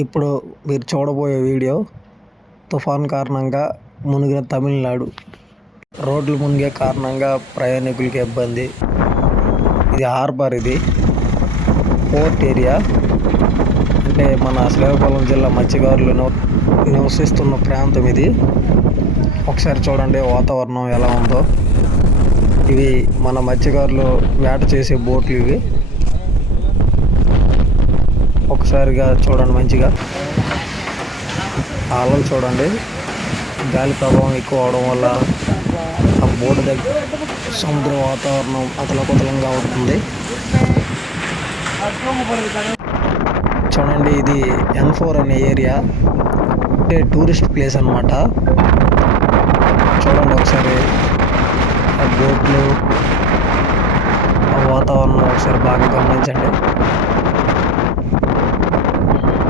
ఇప్పుడు మీరు చూడబోయే వీడియో తుఫాన్ కారణంగా మునిగిన తమిళనాడు. రోడ్లు మునిగే కారణంగా ప్రయాణికులకి ఇబ్బంది. ఇది హార్బర్, ఇది పోర్ట్ ఏరియా. అంటే మన శ్రీకాకుళం జిల్లా మత్స్యకారులు నివసిస్తున్న ప్రాంతం ఇది. ఒకసారి చూడండి వాతావరణం ఎలా ఉందో. ఇవి మన మత్స్యకారులు వేట చేసే బోట్లు ఇవి. ఒకసారిగా చూడండి మంచిగా. అలలు చూడండి, గాలి ప్రభావం ఎక్కువ అవడం వల్ల ఆ బోటు దగ్గర సముద్ర వాతావరణం అతలకుతలంగా ఉంటుంది. చూడండి, ఇది N4 అనే ఏరియా, అంటే టూరిస్ట్ ప్లేస్ అన్నమాట. చూడండి ఒకసారి ఆ బోట్లు, ఆ వాతావరణం ఒకసారి బాగా గమనించండి.